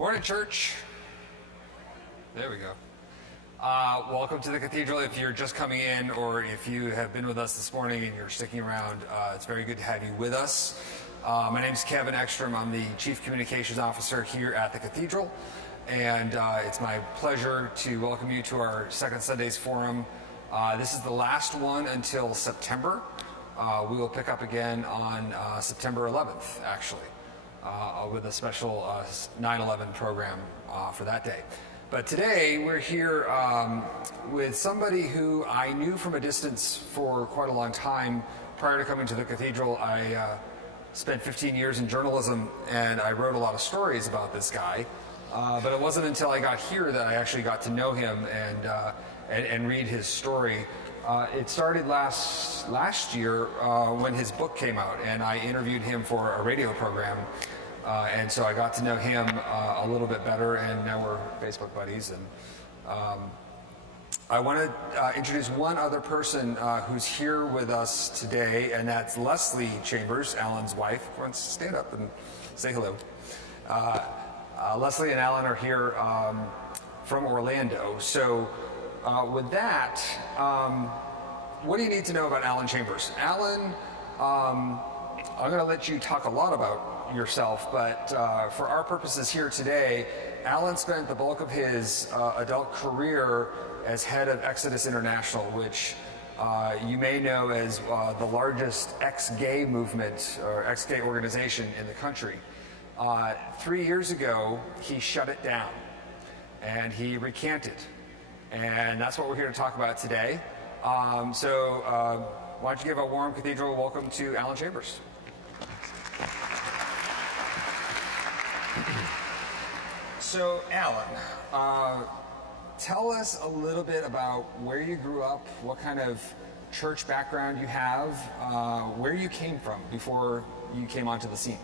Morning, church. There we go. Welcome to the Cathedral. If you're just coming in or if you have been with us this morning and you're sticking around, it's very good to have you with us. My name is Kevin Eckstrom. I'm the Chief Communications Officer here at the Cathedral. And it's my pleasure to welcome you to our Second Sundays Forum. This is the last one until September. We will pick up again on September 11th, actually, with a special 9/11 program for that day. But today we're here with somebody who I knew from a distance for quite a long time. Prior to coming to the Cathedral, I spent 15 years in journalism, and I wrote a lot of stories about this guy. But it wasn't until I got here that I actually got to know him and read his story. It started last year when his book came out, and I interviewed him for a radio program. And so I got to know him a little bit better, and now we're Facebook buddies. And I want to introduce one other person who's here with us today, and that's Leslie Chambers, Alan's wife. Why don't you stand up and say hello. Leslie and Alan are here from Orlando. So with that, what do you need to know about Alan Chambers? Alan, I'm going to let you talk a lot about yourself, but for our purposes here today, Alan spent the bulk of his adult career as head of Exodus International, which you may know as the largest ex-gay movement or ex-gay organization in the country. 3 years ago, he shut it down, and he recanted. And that's what we're here to talk about today. So why don't you give a warm Cathedral welcome to Alan Chambers. So, Alan, tell us a little bit about where you grew up, what kind of church background you have, where you came from before you came onto the scene.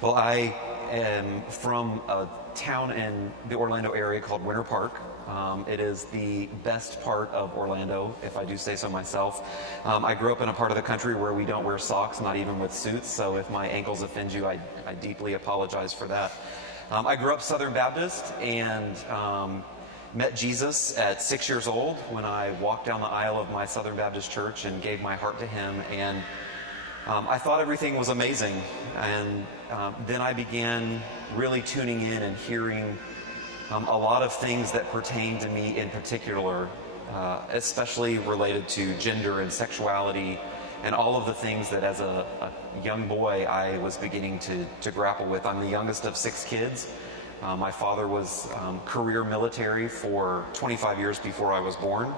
Well, I am from a town in the Orlando area called Winter Park. It is the best part of Orlando, if I do say so myself. I grew up in a part of the country where we don't wear socks, not even with suits, so if my ankles offend you, I deeply apologize for that. I grew up Southern Baptist and met Jesus at 6 years old when I walked down the aisle of my Southern Baptist church and gave my heart to him, and I thought everything was amazing. And then I began really tuning in and hearing a lot of things that pertain to me in particular, especially related to gender and sexuality and all of the things that as a young boy I was beginning to grapple with. I'm the youngest of 6 kids. My father was career military for 25 years before I was born,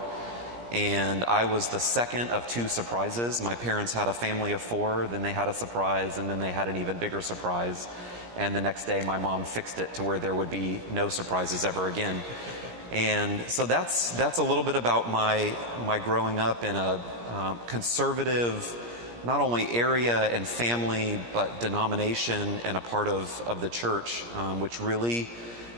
and I was the second of 2 surprises. My parents had a family of 4, then they had a surprise, and then they had an even bigger surprise. And the next day my mom fixed it to where there would be no surprises ever again. And so that's a little bit about my growing up in a conservative, not only area and family, but denomination and a part of the church, which really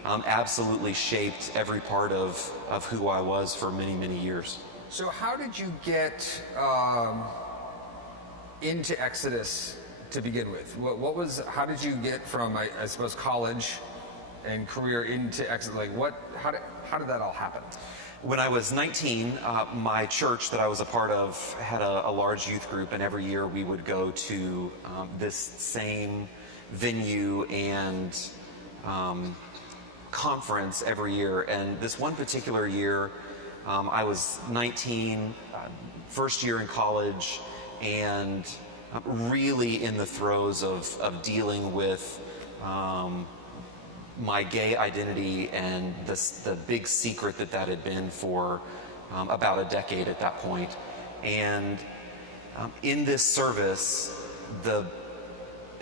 absolutely shaped every part of who I was for many, many years. So how did you get into Exodus to begin with? How did you get from, I suppose, college and career into Exodus? How did that all happen? When I was 19, my church that I was a part of had a large youth group, and every year we would go to this same venue and conference every year. And this one particular year, I was 19, first year in college, and really in the throes of dealing with my gay identity and the big secret that had been for about a decade at that point. And in this service, the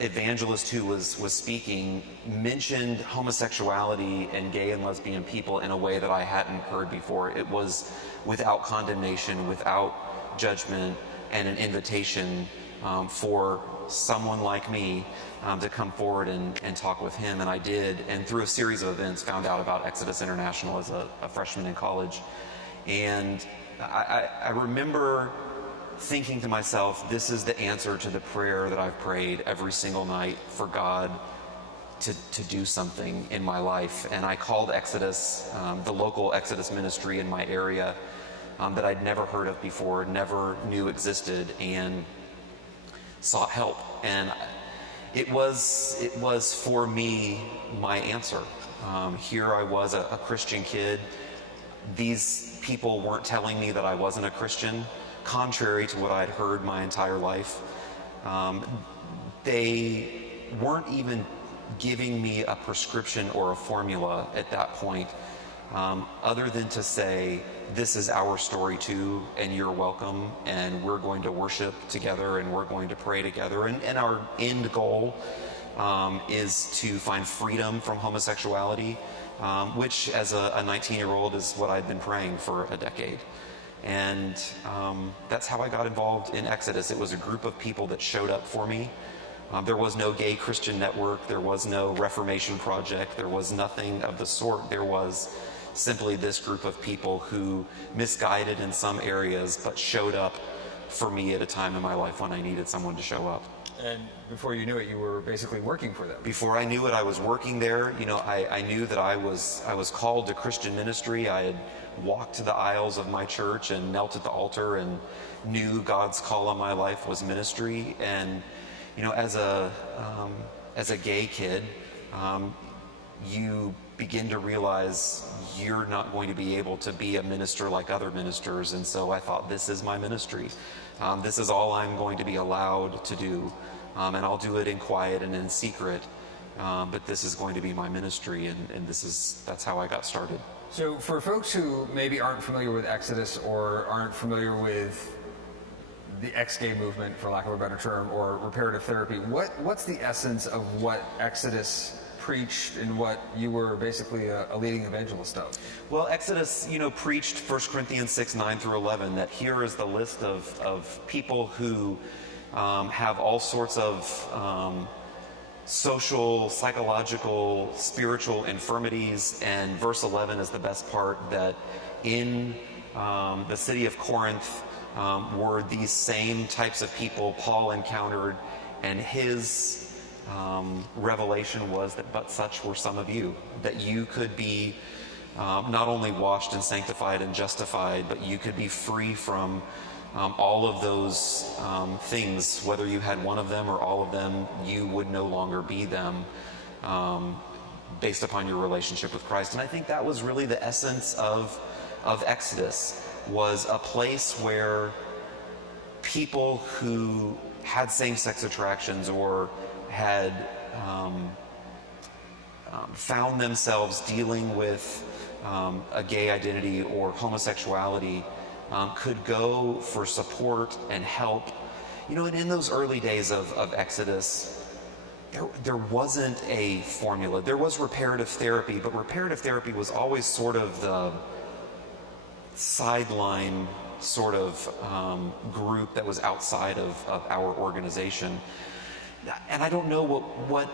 evangelist who was speaking mentioned homosexuality and gay and lesbian people in a way that I hadn't heard before. It was without condemnation, without judgment, and an invitation for someone like me to come forward and talk with him, and I did, and through a series of events found out about Exodus International as a freshman in college. And I remember thinking to myself, this is the answer to the prayer that I've prayed every single night for God to do something in my life. And I called Exodus, the local Exodus ministry in my area that I'd never heard of before, never knew existed, and sought help. And it was for me my answer. Here I was, a Christian kid. These people weren't telling me that I wasn't a Christian, contrary to what I'd heard my entire life. They weren't even giving me a prescription or a formula at that point, other than to say, this is our story too, and you're welcome, and we're going to worship together, and we're going to pray together. And our end goal is to find freedom from homosexuality, which as a 19-year-old is what I'd been praying for a decade. And that's how I got involved in Exodus. It was a group of people that showed up for me. There was no gay Christian network. There was no Reformation project. There was nothing of the sort. There was simply this group of people who, misguided in some areas, but showed up for me at a time in my life when I needed someone to show up. And before you knew it, you were basically working for them. Before I knew it, I was working there. You know, I knew that I was called to Christian ministry. I had walked to the aisles of my church and knelt at the altar and knew God's call on my life was ministry. And you know, as a gay kid, you begin to realize you're not going to be able to be a minister like other ministers. And so I thought, this is my ministry. This is all I'm going to be allowed to do. And I'll do it in quiet and in secret. But this is going to be my ministry, and that's how I got started. So for folks who maybe aren't familiar with Exodus or aren't familiar with the ex-gay movement, for lack of a better term, or reparative therapy, what's the essence of what Exodus preached and what you were basically a leading evangelist of? Well, Exodus, preached 1 Corinthians 6, 9 through 11, that here is the list of people who have all sorts of social, psychological, spiritual infirmities. And verse 11 is the best part, that in the city of Corinth were these same types of people Paul encountered, and his revelation was that but such were some of you, that you could be not only washed and sanctified and justified, but you could be free from all of those things. Whether you had one of them or all of them, you would no longer be them based upon your relationship with Christ. And I think that was really the essence of Exodus, was a place where people who had same-sex attractions or had found themselves dealing with a gay identity or homosexuality could go for support and help. And in those early days of Exodus, there wasn't a formula. There was reparative therapy, but reparative therapy was always sort of the sideline sort of group that was outside of our organization. And I don't know what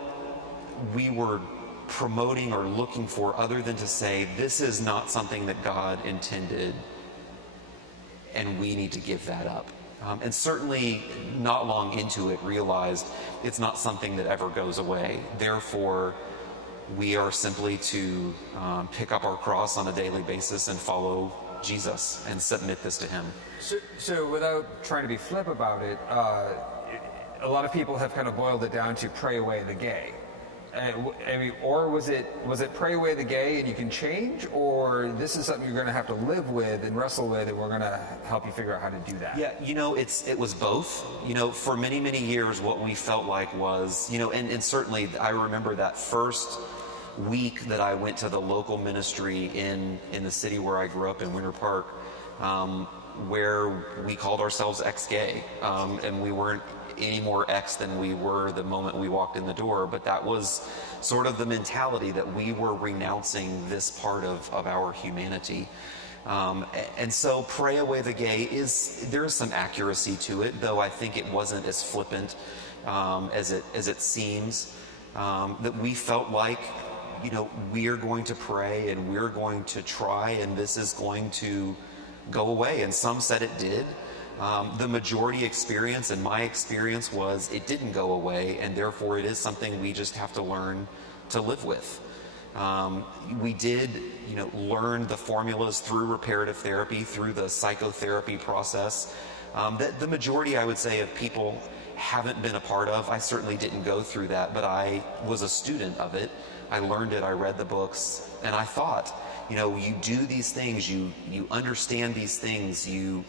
we were promoting or looking for, other than to say, this is not something that God intended, and we need to give that up. And certainly not long into it realized it's not something that ever goes away. Therefore, we are simply to pick up our cross on a daily basis and follow Jesus and submit this to him. So without trying to be flip about it, a lot of people have kind of boiled it down to pray away the gay. Or was it pray away the gay and you can change, or this is something you're going to have to live with and wrestle with, and we're going to help you figure out how to do that? Yeah, it was both. For many, many years, what we felt like was, and certainly I remember that first week that I went to the local ministry in the city where I grew up in Winter Park, where we called ourselves ex-gay, and we weren't any more ex than we were the moment we walked in the door, but that was sort of the mentality, that we were renouncing this part of our humanity. And so pray away the gay there is some accuracy to it, though I think it wasn't as flippant as it seems, that we felt like, we are going to pray and we're going to try, and this is going to go away. And some said it did. The majority experience, and my experience, was it didn't go away, and therefore it is something we just have to learn to live with. We did, learn the formulas through reparative therapy, through the psychotherapy process, that the majority, I would say, of people haven't been a part of. I certainly didn't go through that, but I was a student of it. I learned it, I read the books, and I thought, you do these things, you understand these things, you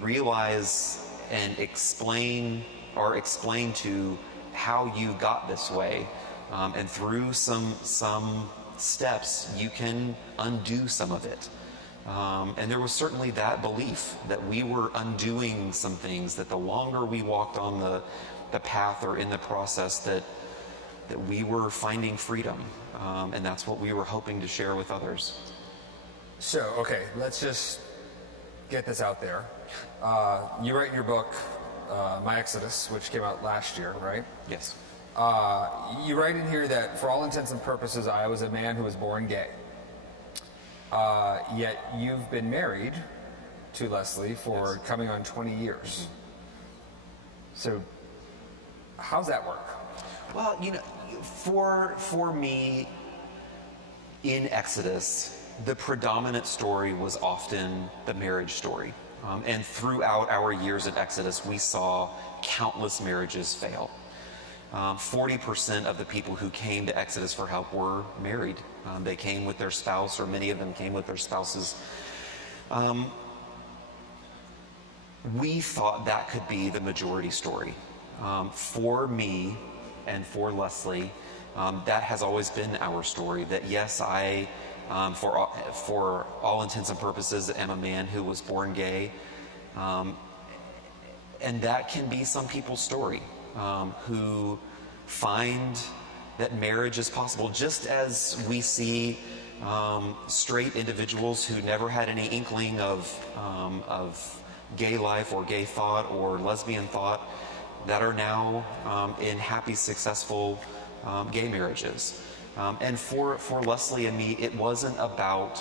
realize and explain to how you got this way, and through some steps you can undo some of it. And there was certainly that belief that we were undoing some things, that the longer we walked on the path or in the process, that we were finding freedom. And that's what we were hoping to share with others. So, okay, let's just get this out there. You write in your book, My Exodus, which came out last year, right? Yes. You write in here that for all intents and purposes, I was a man who was born gay. Yet you've been married to Leslie for Yes. coming on 20 years. So how's that work? Well, for me in Exodus, the predominant story was often the marriage story. And throughout our years at Exodus, we saw countless marriages fail. 40% of the people who came to Exodus for help were married. They came with their spouse, or many of them came with their spouses. We thought that could be the majority story. For me and for Leslie, that has always been our story, that yes, I, for all intents and purposes, am a man who was born gay. And that can be some people's story, who find that marriage is possible, just as we see straight individuals who never had any inkling of gay life or gay thought or lesbian thought that are now in happy, successful gay marriages. And for Leslie and me, it wasn't about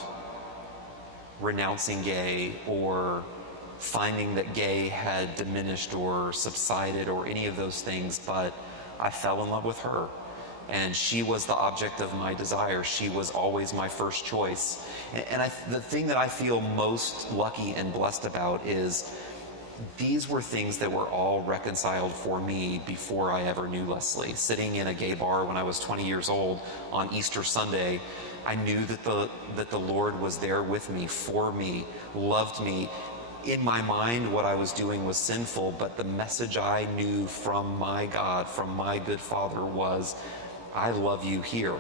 renouncing gay or finding that gay had diminished or subsided or any of those things, but I fell in love with her. And she was the object of my desire. She was always my first choice. And the thing that I feel most lucky and blessed about is these were things that were all reconciled for me before I ever knew Leslie. Sitting in a gay bar when I was 20 years old on Easter Sunday, I knew that the Lord was there with me, for me, loved me. In my mind, what I was doing was sinful, but the message I knew from my God, from my good Father, was, I love you here.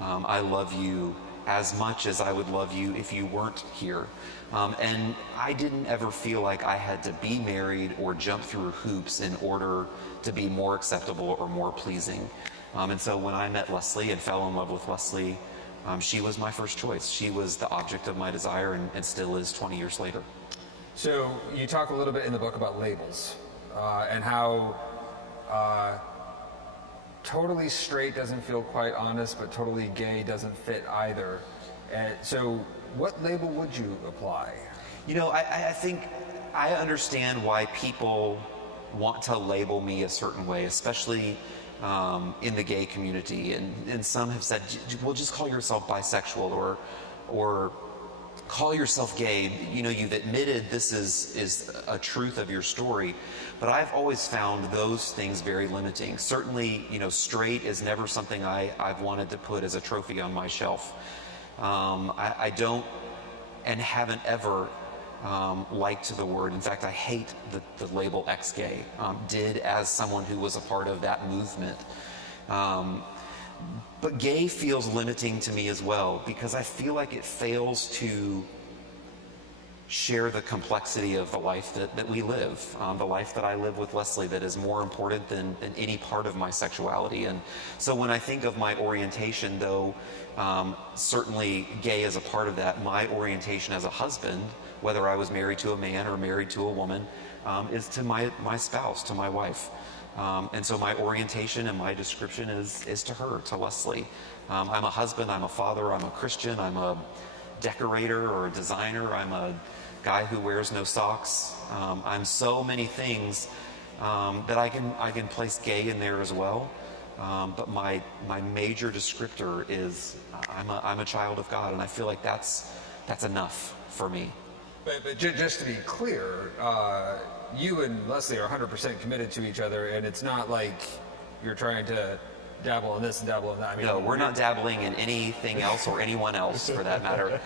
I love you as much as I would love you if you weren't here. And I didn't ever feel like I had to be married or jump through hoops in order to be more acceptable or more pleasing. And so when I met Leslie and fell in love with Leslie, she was my first choice. She was the object of my desire and still is 20 years later. So you talk a little bit in the book about labels and how totally straight doesn't feel quite honest, but totally gay doesn't fit either. And so what label would you apply? I think I understand why people want to label me a certain way, especially in the gay community. And some have said, well, just call yourself bisexual or call yourself gay. You've admitted this is a truth of your story. But I've always found those things very limiting. Certainly, straight is never something I've wanted to put as a trophy on my shelf. I don't and haven't ever liked the word. In fact, I hate the label ex-gay. Did as someone who was a part of that movement. But gay feels limiting to me as well, because I feel like it fails to share the complexity of the life that we live, the life that I live with Leslie, that is more important than any part of my sexuality. And so when I think of my orientation, though certainly gay is a part of that, my orientation as a husband, whether I was married to a man or married to a woman, is to my spouse, to my wife. And so my orientation and my description is to her, to Leslie. I'm a husband, I'm a father, I'm a Christian, I'm a decorator or a designer, I'm a guy who wears no socks. I'm so many things that I can place gay in there as well. but my major descriptor is I'm a child of God, and I feel like that's enough for me. But just to be clear, you and Leslie are 100% committed to each other, and it's not like you're trying to dabble in this and dabble in that. I mean, No, we're not dabbling in anything else or anyone else for that matter.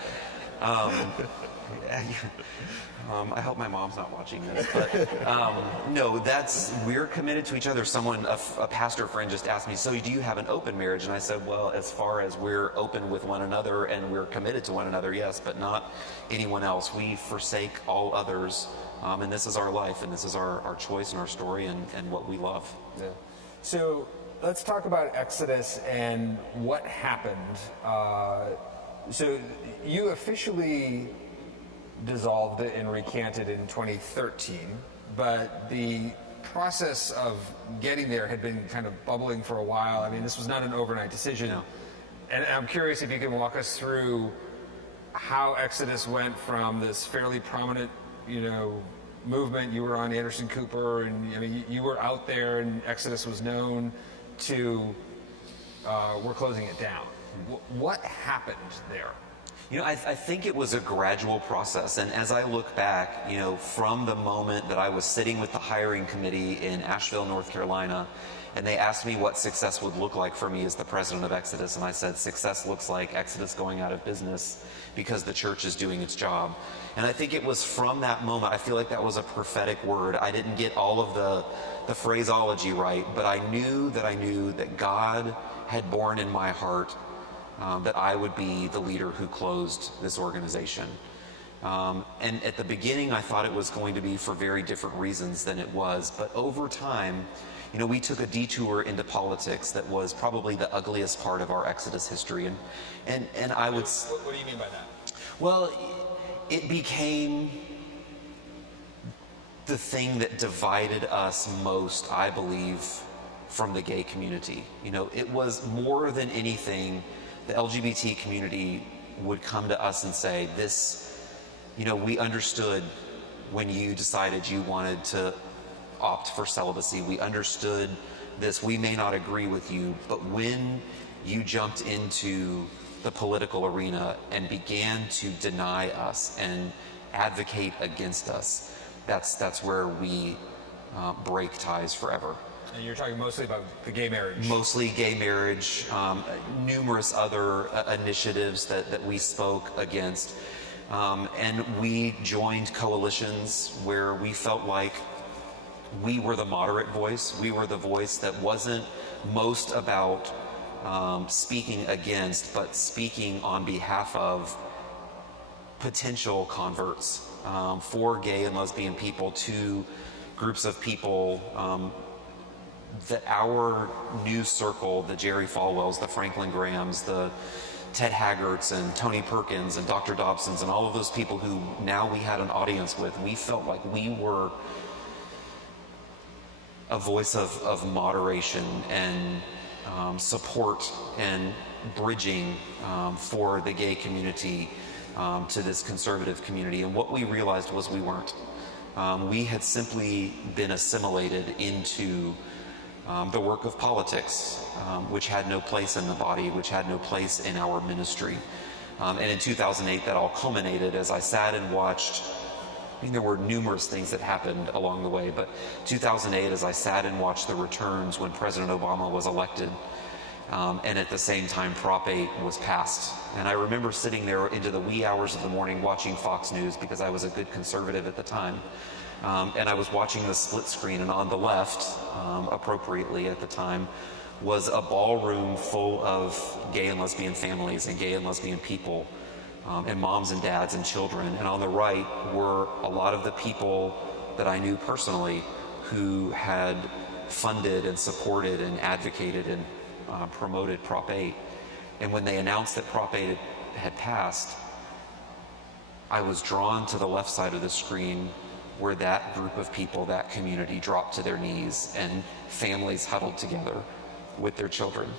I hope my mom's not watching this, but no, we're committed to each other. A pastor friend just asked me, so do you have an open marriage? And I said, well, as far as we're open with one another and we're committed to one another, yes, but not anyone else. We forsake all others, and this is our life, and this is our choice and our story and what we love. Yeah. So let's talk about Exodus and what happened. So you officially dissolved it and recanted in 2013, but the process of getting there had been kind of bubbling for a while. I mean, this was not an overnight decision. No. And I'm curious if you can walk us through how Exodus went from this fairly prominent, movement. You were on Anderson Cooper, and you were out there, and Exodus was known, to we're closing it down. What happened there? I think it was a gradual process. And as I look back, from the moment that I was sitting with the hiring committee in Asheville, North Carolina, and they asked me what success would look like for me as the president of Exodus, and I said, success looks like Exodus going out of business because the church is doing its job. And I think it was from that moment, I feel like that was a prophetic word. I didn't get all of the phraseology right, but I knew that God had borne in my heart that I would be the leader who closed this organization. And at the beginning, I thought it was going to be for very different reasons than it was. But over time, we took a detour into politics that was probably the ugliest part of our Exodus history. And I would... What do you mean by that? Well, it became the thing that divided us most, I believe, from the gay community. It was more than anything, the LGBT community would come to us and say, we understood when you decided you wanted to opt for celibacy. We understood this. We may not agree with you, but when you jumped into the political arena and began to deny us and advocate against us, that's where we break ties forever. And you're talking mostly about the gay marriage. Mostly gay marriage, numerous other initiatives that we spoke against. And we joined coalitions where we felt like we were the moderate voice. We were the voice that wasn't most about speaking against, but speaking on behalf of potential converts for gay and lesbian people, to groups of people that our news circle, the Jerry Falwells, the Franklin Grahams, the Ted Haggarts and Tony Perkins and Dr. Dobsons and all of those people who now we had an audience with, we felt like we were a voice of moderation and support and bridging for the gay community to this conservative community. And what we realized was we weren't. We had simply been assimilated into the work of politics, which had no place in the body, which had no place in our ministry. And in 2008, that all culminated as I sat and watched. There were numerous things that happened along the way, but 2008, as I sat and watched the returns when President Obama was elected, and at the same time Prop 8 was passed. And I remember sitting there into the wee hours of the morning watching Fox News, because I was a good conservative at the time. And I was watching the split screen, and on the left, appropriately at the time, was a ballroom full of gay and lesbian families and gay and lesbian people, and moms and dads and children. And on the right were a lot of the people that I knew personally who had funded and supported and advocated and promoted Prop 8. And when they announced that Prop 8 had passed, I was drawn to the left side of the screen, where that group of people, that community, dropped to their knees and families huddled together with their children.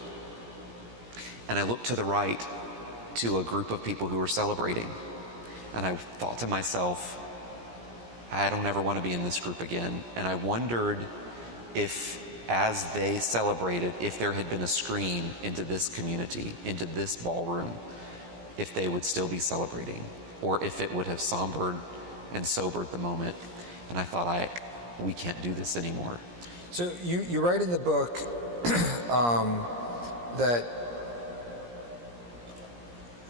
And I looked to the right to a group of people who were celebrating. And I thought to myself, I don't ever want to be in this group again. And I wondered if as they celebrated, if there had been a screen into this community, into this ballroom, if they would still be celebrating, or if it would have sombered and sobered the moment. And I thought, we can't do this anymore. So you write in the book that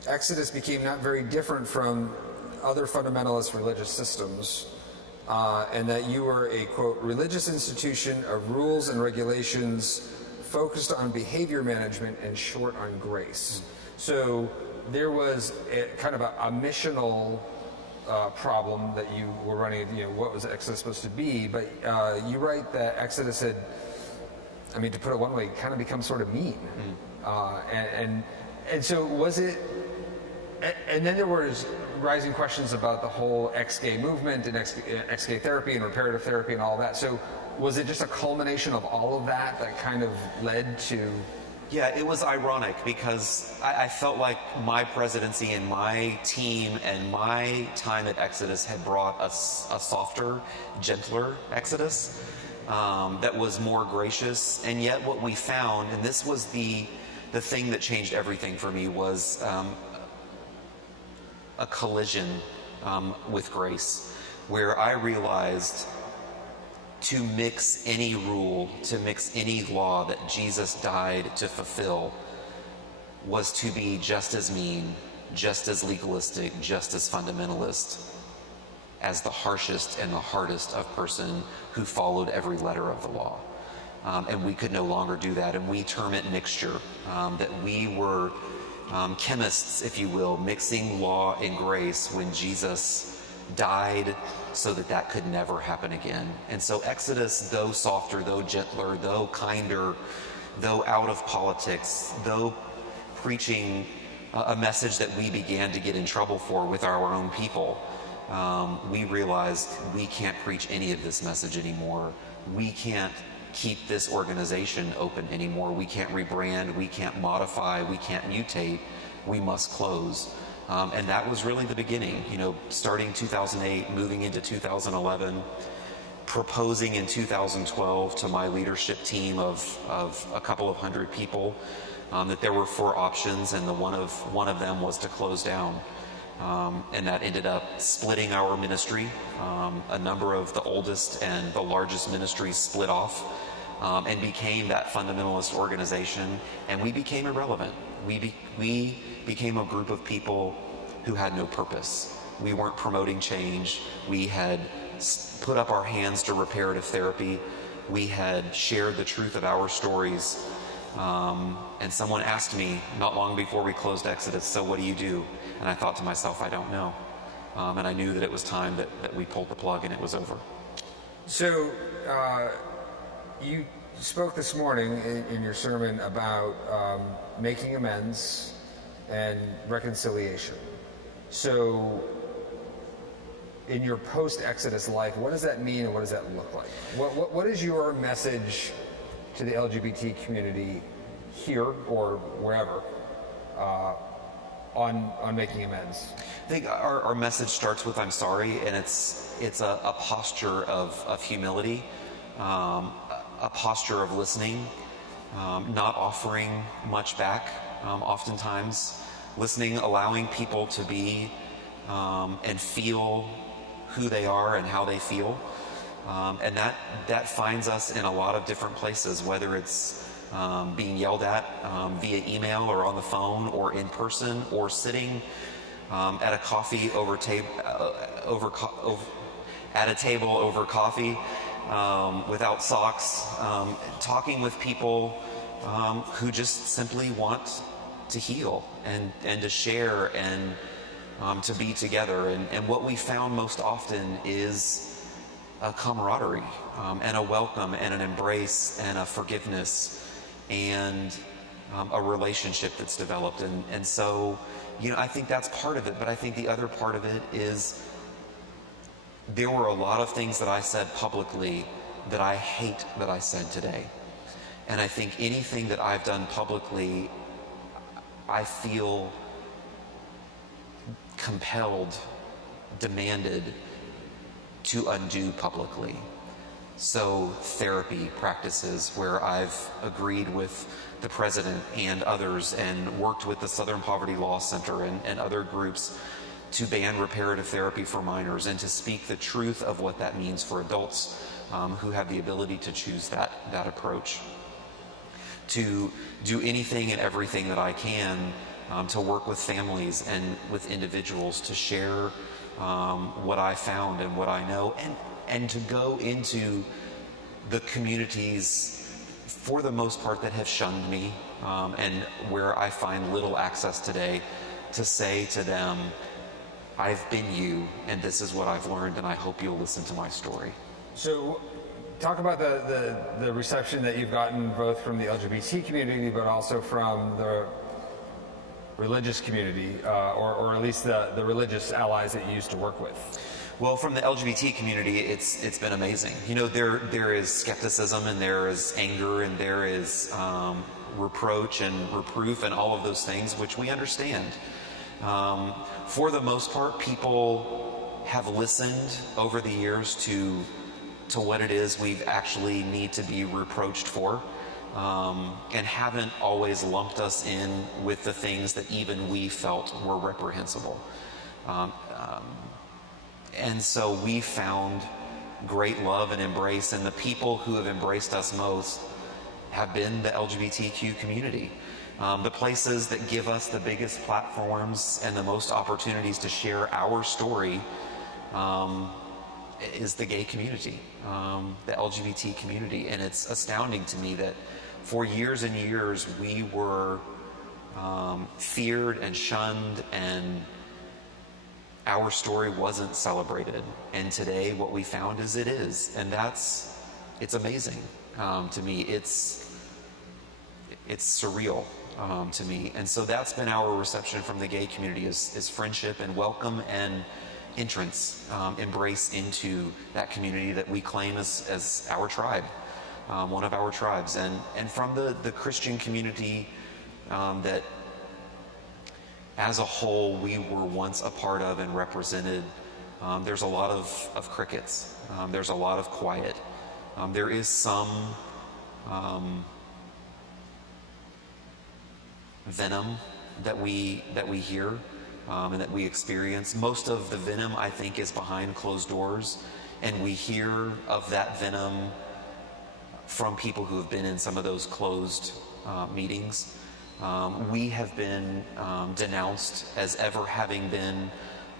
Exodus became not very different from other fundamentalist religious systems, and that you were a, quote, religious institution of rules and regulations focused on behavior management and short on grace. So there was kind of a missional problem that you were running, what was Exodus supposed to be, but you write that Exodus had, to put it one way, kind of become sort of mean. And so was it, and then there was rising questions about the whole ex-gay movement and ex-gay therapy and reparative therapy and all that. So was it just a culmination of all of that kind of led to... Yeah, it was ironic because I felt like my presidency and my team and my time at Exodus had brought a softer, gentler Exodus that was more gracious. And yet what we found, and this was the thing that changed everything for me, was a collision with grace, where I realized to mix any rule, to mix any law that Jesus died to fulfill was to be just as mean, just as legalistic, just as fundamentalist as the harshest and the hardest of person who followed every letter of the law. And we could no longer do that, and we term it mixture, that we were chemists, if you will, mixing law and grace when Jesus died so that could never happen again. And so Exodus, though softer, though gentler, though kinder, though out of politics, though preaching a message that we began to get in trouble for with our own people, we realized we can't preach any of this message anymore. We can't keep this organization open anymore. We can't rebrand, we can't modify, we can't mutate. We must close. And that was really the beginning, starting 2008, moving into 2011, proposing in 2012 to my leadership team of a couple of hundred people that there were 4 options, and one of them was to close down. And that ended up splitting our ministry. A number of the oldest and the largest ministries split off and became that fundamentalist organization, and we became irrelevant. We became a group of people who had no purpose. We weren't promoting change. We had put up our hands to reparative therapy. We had shared the truth of our stories. And someone asked me not long before we closed Exodus, so what do you do? And I thought to myself, I don't know. And I knew that it was time that we pulled the plug and it was over. So you spoke this morning in your sermon about making amends and reconciliation. So in your post-Exodus life, what does that mean and what does that look like? What is your message to the LGBT community here or wherever on making amends? I think our message starts with I'm sorry, and it's a posture of humility, a posture of listening, not offering much back, oftentimes listening, allowing people to be and feel who they are and how they feel. And that finds us in a lot of different places, whether it's being yelled at via email or on the phone or in person or sitting at a coffee at a table over coffee without socks, talking with people who just simply want to heal and to share and to be together. And what we found most often is a camaraderie and a welcome and an embrace and a forgiveness and a relationship that's developed. And so, I think that's part of it, but I think the other part of it is there were a lot of things that I said publicly that I hate that I said today. And I think anything that I've done publicly, I feel compelled, demanded to undo publicly. So therapy practices where I've agreed with the president and others and worked with the Southern Poverty Law Center and other groups to ban reparative therapy for minors and to speak the truth of what that means for adults who have the ability to choose that approach. To do anything and everything that I can to work with families and with individuals to share what I found and what I know, and to go into the communities, for the most part, that have shunned me and where I find little access today, to say to them, I've been you, and this is what I've learned, and I hope you'll listen to my story. So talk about the reception that you've gotten both from the LGBT community, but also from the religious community, or at least the religious allies that you used to work with. Well, from the LGBT community, it's been amazing. You know, there is skepticism, and there is anger, and there is reproach and reproof and all of those things, which we understand. For the most part, people have listened over the years to what it is we actually need to be reproached for, and haven't always lumped us in with the things that even we felt were reprehensible. And so we found great love and embrace, and the people who have embraced us most have been the LGBTQ community. The places that give us the biggest platforms and the most opportunities to share our story is the gay community, the LGBT community. And it's astounding to me that for years and years we were feared and shunned, and our story wasn't celebrated. And today what we found is it is. And it's amazing to me. It's surreal to me. And so that's been our reception from the gay community, is friendship and welcome and entrance, embrace into that community that we claim as our tribe, one of our tribes. And from the Christian community that as a whole we were once a part of and represented, there's a lot of crickets. There's a lot of quiet. There is some venom that we hear and that we experience. Most of the venom, I think, is behind closed doors, and we hear of that venom from people who have been in some of those closed meetings. We have been denounced as ever having been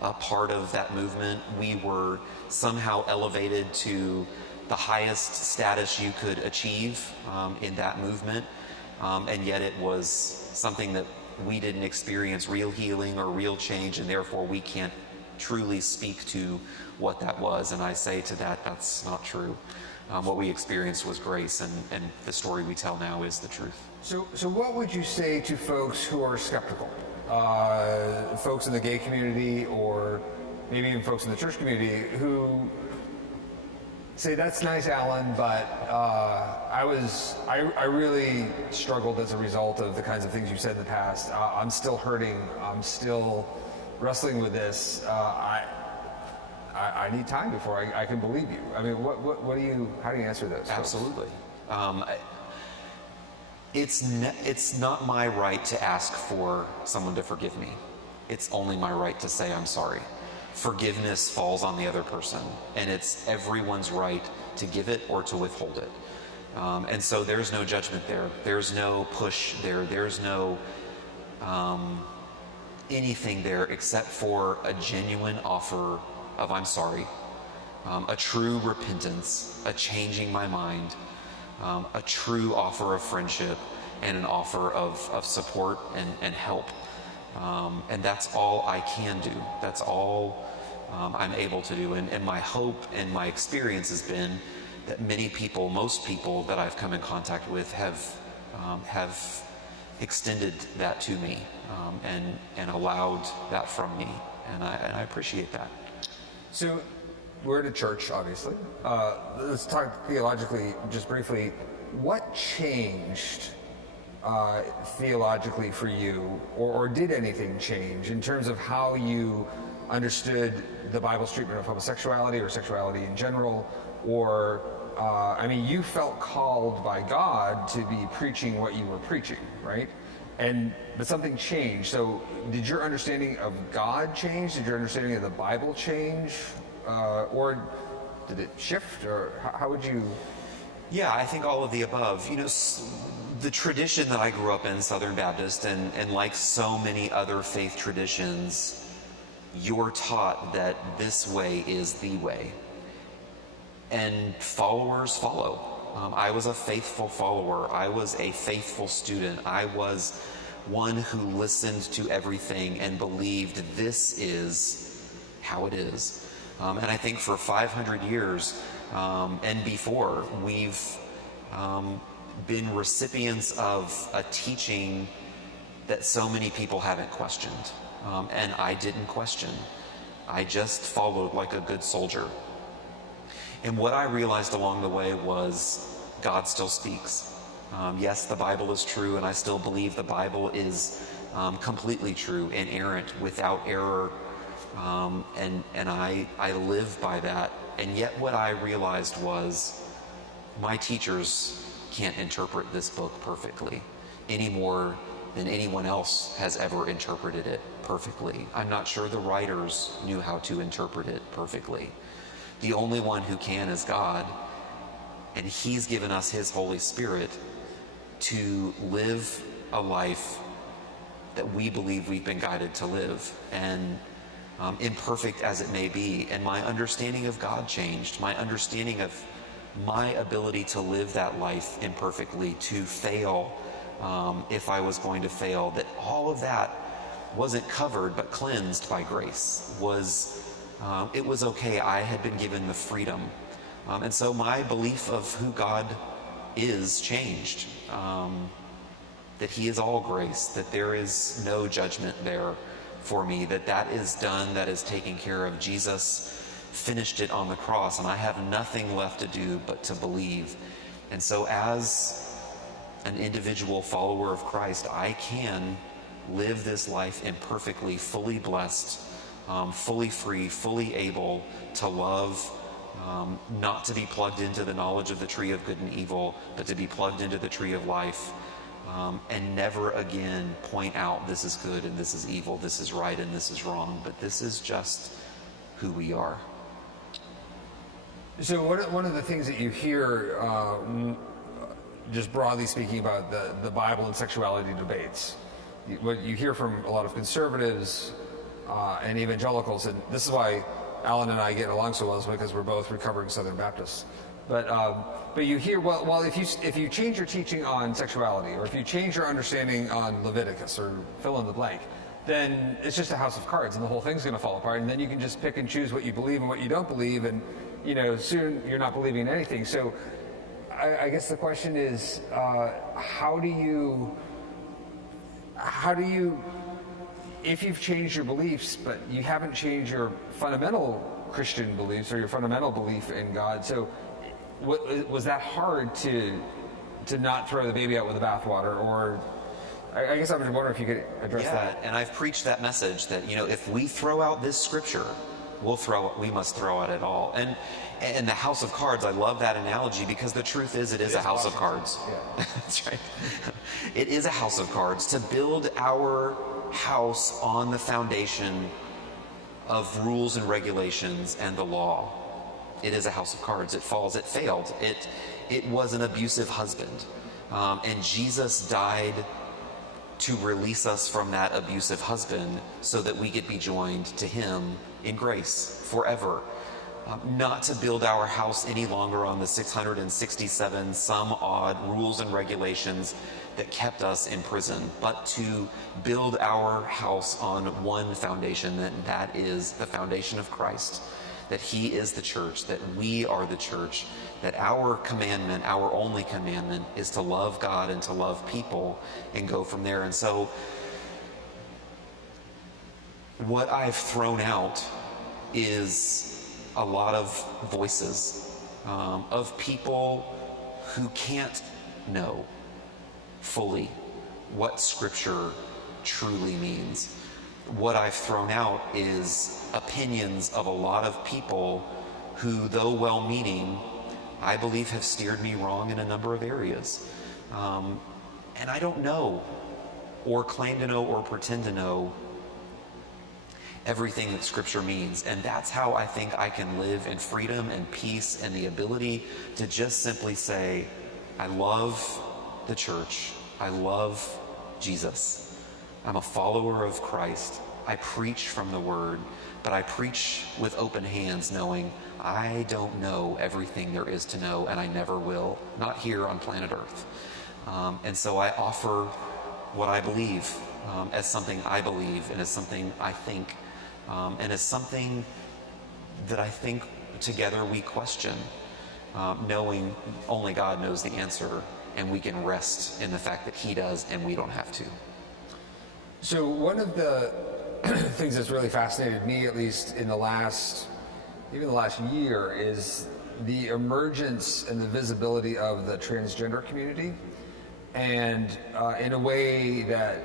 a part of that movement. We were somehow elevated to the highest status you could achieve in that movement, and yet it was something that we didn't experience real healing or real change, and therefore we can't truly speak to what that was. And I say to that's not true. What we experienced was grace, and the story we tell now is the truth. So what would you say to folks who are skeptical? Folks in the gay community, or maybe even folks in the church community, who say, that's nice, Alan, but I really struggled as a result of the kinds of things you said in the past. I'm still hurting. I'm still wrestling with this. I need time before I can believe you. I mean, how do you answer those? Absolutely. It's not my right to ask for someone to forgive me. It's only my right to say I'm sorry. Forgiveness falls on the other person, and it's everyone's right to give it or to withhold it. And so there's no judgment there. There's no push there. There's no anything there except for a genuine offer of I'm sorry, a true repentance, a changing my mind, a true offer of friendship, and an offer of support and help. And that's all I can do. That's all I'm able to do. And my hope and my experience has been that many people, most people that I've come in contact with have extended that to me and allowed that from me. And I appreciate that. So we're at a church, obviously. Let's talk theologically just briefly. What changed theologically for you, or did anything change in terms of how you understood the Bible's treatment of homosexuality or sexuality in general, or I mean, you felt called by God to be preaching what you were preaching, right? But something changed. So did your understanding of God change? Did your understanding of the Bible change? Or did it shift? Or how would you? Yeah, I think all of the above. The tradition that I grew up in, Southern Baptist, and like so many other faith traditions, you're taught that this way is the way. And followers follow. I was a faithful follower. I was a faithful student. I was one who listened to everything and believed this is how it is. And I think for 500 years and before, we've been recipients of a teaching that so many people haven't questioned. And I didn't question. I just followed like a good soldier. And what I realized along the way was God still speaks. Yes, the Bible is true, and I still believe the Bible is completely true, inerrant, without error. And I live by that. And yet what I realized was my teachers can't interpret this book perfectly any more than anyone else has ever interpreted it perfectly. I'm not sure the writers knew how to interpret it perfectly. The only one who can is God, and He's given us His Holy Spirit to live a life that we believe we've been guided to live, and imperfect as it may be. And my understanding of God changed. My understanding of my ability to live that life imperfectly, to fail if I was going to fail, that all of that wasn't covered but cleansed by grace. It was okay. I had been given the freedom. And so my belief of who God is changed. That He is all grace, that there is no judgment there for me, that is done, that is taken care of. Jesus finished it on the cross, and I have nothing left to do but to believe. And so as an individual follower of Christ, I can live this life imperfectly, fully blessed, fully free, fully able to love, not to be plugged into the knowledge of the tree of good and evil, but to be plugged into the tree of life, and never again point out this is good and this is evil, this is right and this is wrong, but this is just who we are. So one of the things that you hear, just broadly speaking, about the Bible and sexuality debates, what you hear from a lot of conservatives and evangelicals, and this is why Alan and I get along so well, is because we're both recovering Southern Baptists. But you hear, well, if you change your teaching on sexuality, or if you change your understanding on Leviticus, or fill in the blank, then it's just a house of cards, and the whole thing's going to fall apart. And then you can just pick and choose what you believe and what you don't believe, and soon you're not believing in anything. So I guess the question is, how do you, if you've changed your beliefs, but you haven't changed your fundamental Christian beliefs or your fundamental belief in God, so was that hard to not throw the baby out with the bathwater? Or I guess I was wondering if you could address that. And I've preached that message that, if we throw out this scripture, we must throw out it all. And the house of cards, I love that analogy, because the truth is, it is a house of cards. Yeah. That's right. It is a house of cards. To build our house on the foundation of rules and regulations and the law, it is a house of cards. It falls. It failed. It was an abusive husband. And Jesus died to release us from that abusive husband so that we could be joined to Him in grace forever. Not to build our house any longer on the 667 some odd rules and regulations that kept us in prison, but to build our house on one foundation, and that is the foundation of Christ, that He is the church, that we are the church, that our commandment, our only commandment, is to love God and to love people and go from there. And so what I've thrown out is a lot of voices of people who can't know fully what Scripture truly means. What I've thrown out is opinions of a lot of people who, though well-meaning, I believe have steered me wrong in a number of areas. And I don't know, or claim to know, or pretend to know everything that Scripture means. And that's how I think I can live in freedom and peace and the ability to just simply say, I love the church. I love Jesus. I'm a follower of Christ. I preach from the Word, but I preach with open hands, knowing I don't know everything there is to know, and I never will, not here on planet Earth. And so I offer what I believe as something I believe, and as something I think, and as something that I think together we question, knowing only God knows the answer, and we can rest in the fact that He does and we don't have to. So one of the things that's really fascinated me, at least in the last year, is the emergence and the visibility of the transgender community, and in a way that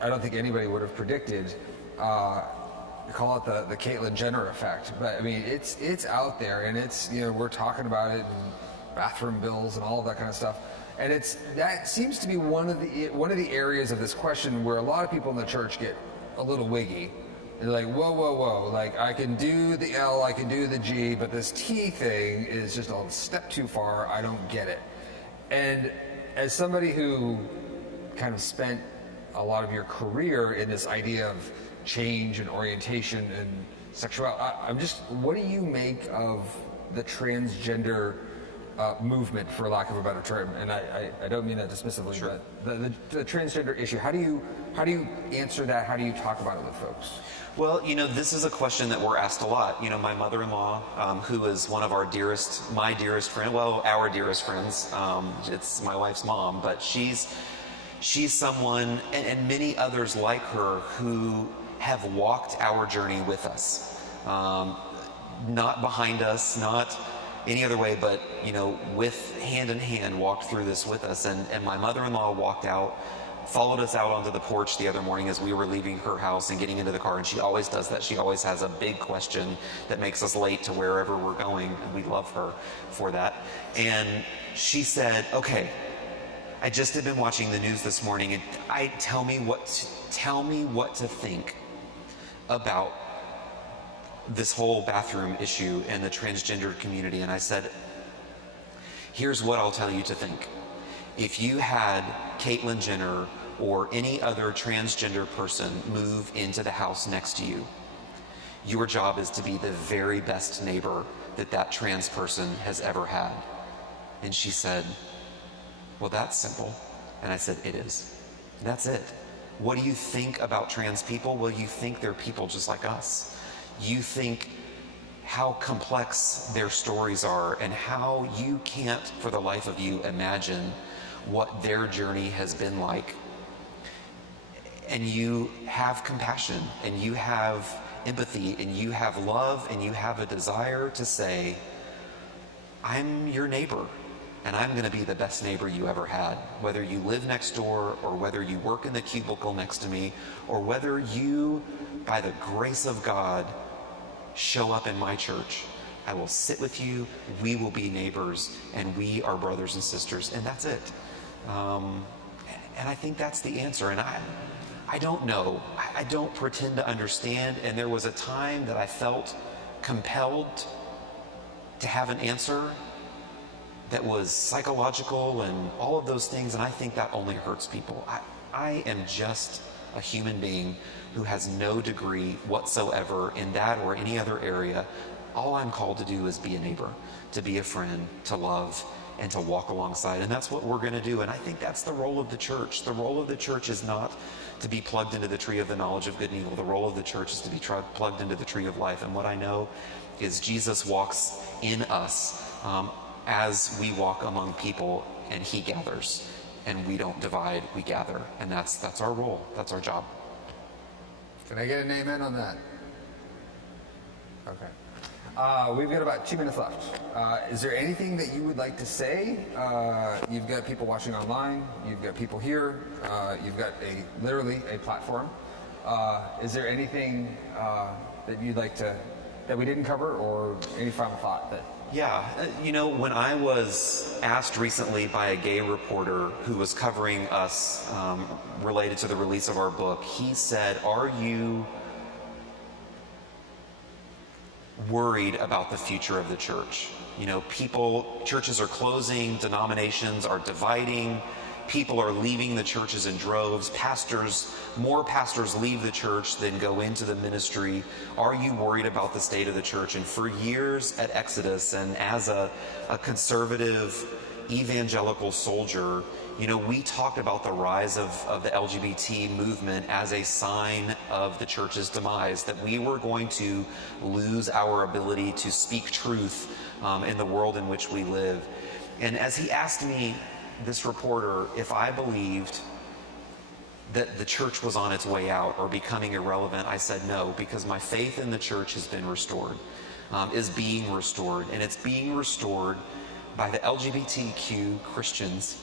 I don't think anybody would have predicted. Call it the Caitlyn Jenner effect, but I mean it's out there, and it's, we're talking about it in bathroom bills and all of that kind of stuff, and that seems to be one of the areas of this question where a lot of people in the church get a little wiggy. They're like, whoa, like I can do the L, I can do the G, but this T thing is just a step too far. I don't get it. And as somebody who kind of spent a lot of your career in this idea of change and orientation and sexuality, what do you make of the transgender movement, for lack of a better term? And I don't mean that dismissively, sure. But the transgender issue, how do you answer that? How do you talk about it with folks? Well, this is a question that we're asked a lot. My mother-in-law, who is one of my dearest friends, it's my wife's mom, but she's someone, and many others like her, who have walked our journey with us. Not behind us, not any other way, but, with hand in hand, walked through this with us. And my mother-in-law followed us out onto the porch the other morning as we were leaving her house and getting into the car. And she always does that. She always has a big question that makes us late to wherever we're going. And we love her for that. And she said, okay, I just had been watching the news this morning, and tell me what to think about this whole bathroom issue and the transgender community. And I said, here's what I'll tell you to think. If you had Caitlyn Jenner or any other transgender person move into the house next to you, your job is to be the very best neighbor that trans person has ever had. And she said, well, that's simple. And I said, it is. That's it. What do you think about trans people? Well, you think they're people just like us. You think how complex their stories are, and how you can't, for the life of you, imagine what their journey has been like. And you have compassion, and you have empathy, and you have love, and you have a desire to say, I'm your neighbor, and I'm going to be the best neighbor you ever had. Whether you live next door, or whether you work in the cubicle next to me, or whether you, by the grace of God, show up in my church, I will sit with you, we will be neighbors, and we are brothers and sisters, and that's it. And I think that's the answer. And I don't know. I don't pretend to understand. And there was a time that I felt compelled to have an answer that was psychological and all of those things. And I think that only hurts people. I am just a human being who has no degree whatsoever in that or any other area. All I'm called to do is be a neighbor, to be a friend, to love, and to walk alongside. And that's what we're going to do. And I think that's the role of the church. The role of the church is not to be plugged into the tree of the knowledge of good and evil. The role of the church is to be plugged into the tree of life. And what I know is Jesus walks in us as we walk among people, and he gathers. And we don't divide, we gather. And that's our role. That's our job. Can I get an amen on that? Okay. We've got about 2 minutes left. Is there anything that you would like to say? You've got people watching online. You've got people here. You've got literally a platform. Is there anything that you'd like that we didn't cover, or any final thought that Yeah, when I was asked recently by a gay reporter who was covering us related to the release of our book, he said, "Are you worried about the future of the church? Churches are closing, denominations are dividing, people are leaving the churches in droves, more pastors leave the church than go into the ministry. Are you worried about the state of the church?" And for years at Exodus, and as a conservative evangelical soldier, we talked about the rise of the LGBT movement as a sign of the church's demise, that we were going to lose our ability to speak truth in the world in which we live. And as he asked me, this reporter, if I believed that the church was on its way out or becoming irrelevant, I said no, because my faith in the church has been restored, is being restored, and it's being restored by the LGBTQ Christians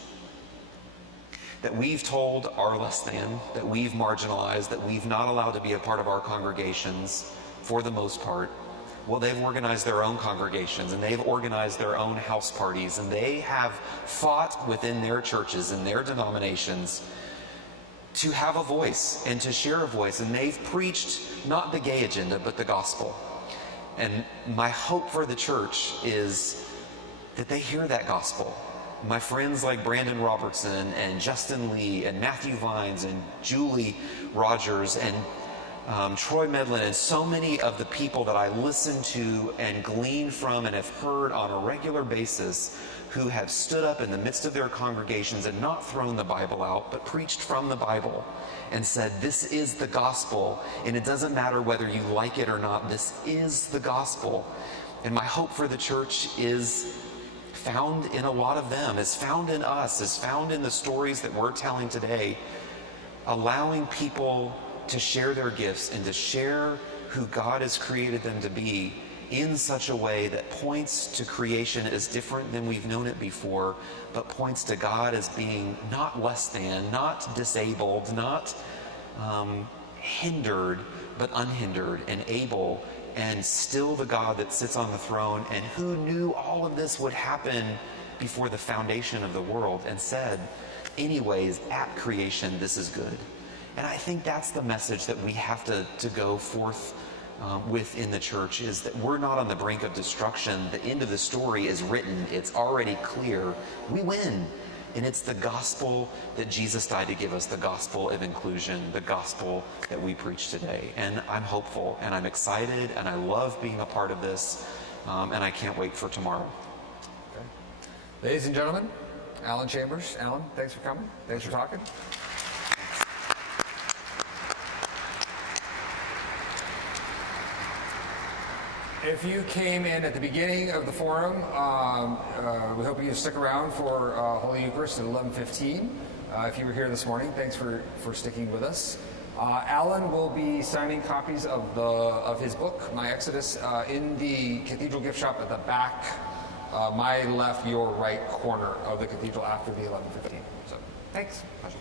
that we've told are less than, that we've marginalized, that we've not allowed to be a part of our congregations for the most part. Well, they've organized their own congregations, and they've organized their own house parties, and they have fought within their churches and their denominations to have a voice and to share a voice. And they've preached not the gay agenda, but the gospel. And my hope for the church is that they hear that gospel. My friends like Brandon Robertson and Justin Lee and Matthew Vines and Julie Rogers and Troy Medlin, and so many of the people that I listen to and glean from and have heard on a regular basis, who have stood up in the midst of their congregations and not thrown the Bible out, but preached from the Bible and said, this is the gospel, and it doesn't matter whether you like it or not, this is the gospel. And my hope for the church is found in a lot of them, is found in us, is found in the stories that we're telling today, allowing people to share their gifts and to share who God has created them to be in such a way that points to creation as different than we've known it before, but points to God as being not less than, not disabled, not hindered, but unhindered and able, and still the God that sits on the throne, and who knew all of this would happen before the foundation of the world, and said, anyways, at creation, this is good. And I think that's the message that we have to go forth with in the church, is that we're not on the brink of destruction. The end of the story is written. It's already clear. We win. And it's the gospel that Jesus died to give us, the gospel of inclusion, the gospel that we preach today. And I'm hopeful, and I'm excited, and I love being a part of this, and I can't wait for tomorrow. Okay. Ladies and gentlemen, Alan Chambers. Alan, thanks for coming. Thanks for talking. If you came in at the beginning of the forum, we hope you stick around for Holy Eucharist at 11:15. If you were here this morning, thanks for sticking with us. Alan will be signing copies of his book, My Exodus, in the Cathedral gift shop at the back, my left, your right corner of the Cathedral after the 11:15. So, thanks. Pleasure.